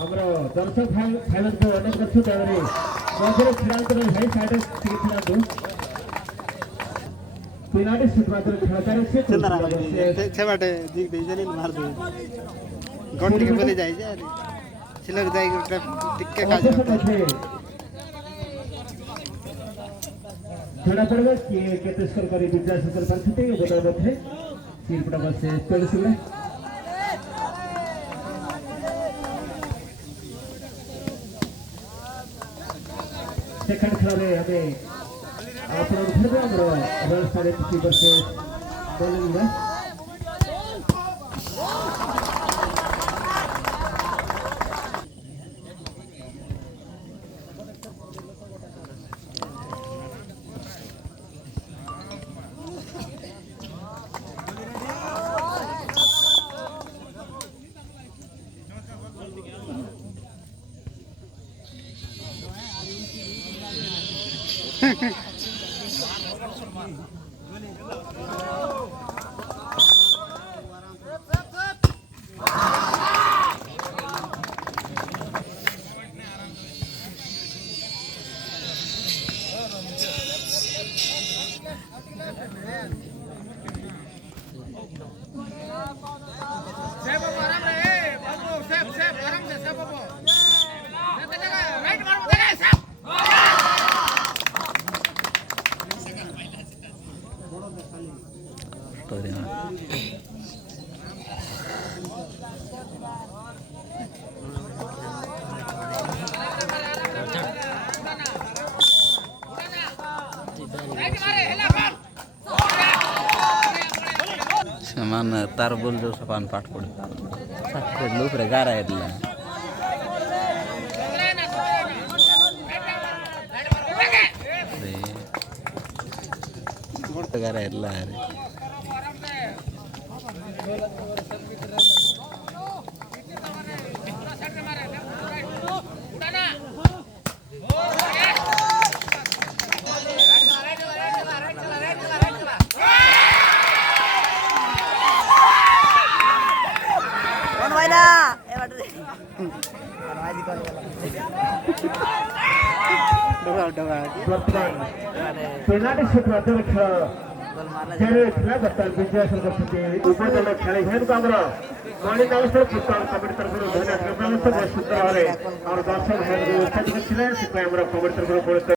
ଆମର ଦର୍ଶକ ଭାଇମାନଙ୍କୁ ଅନେକ ଅଛୁ ତାପରେ ମଝିରେ ଖେଳାନ୍ତୁ ଭାଇ ସାଇଡ୍ ଟିକେ ଖେଳାନ୍ତୁ ପିଲାଟି ସୁଦ୍ମାତ୍ର ଖେଳ ଚାଲିଛି ସେ ବାଟେ ଦିଗ ଦେଇଛନ୍ତି ମାର ଦେ ଗଣ୍ଟିକି ବୋଲେ ଯାଇଛେ ସିଲକ ଯାଇକି ଟିକେ ଜଣା ପଡ଼ିବ କିଏ କେତେ ସ୍କୋର କରି ବିଜୟ ହାସଲ କରିପାରୁଛନ୍ତି ଗୋଟାଏ ମଧ୍ୟରେ ତିନିପଟ ବସେ ଚଳିଥିଲା सेकंड खेल में हमें अपना उधर में हमरो रन सारे किसी वर्षे बॉलिंग में ସେମାନେ ତାର ବୋଲ ଯୋଉ ସପାନ ପାଠ ପଢି ସାଥେ ଲୁପରେ ଗାରା ଏରିଲା ଗୋଟେ ଗାରା ଏରିଲା ଆରେ पेनाल्टी शॉट माध्यम खेल जारी थिला बर्तमान विजय हासिल करछथि उपदल खेली हेन को हमर मणिक अवस्था फुटबॉल कमिटी तरफ धन्यवाद प्रदान सुंदर भाବରେ और दर्शक हेन को उत्साहित करथिले से हमर कमिटी तरफ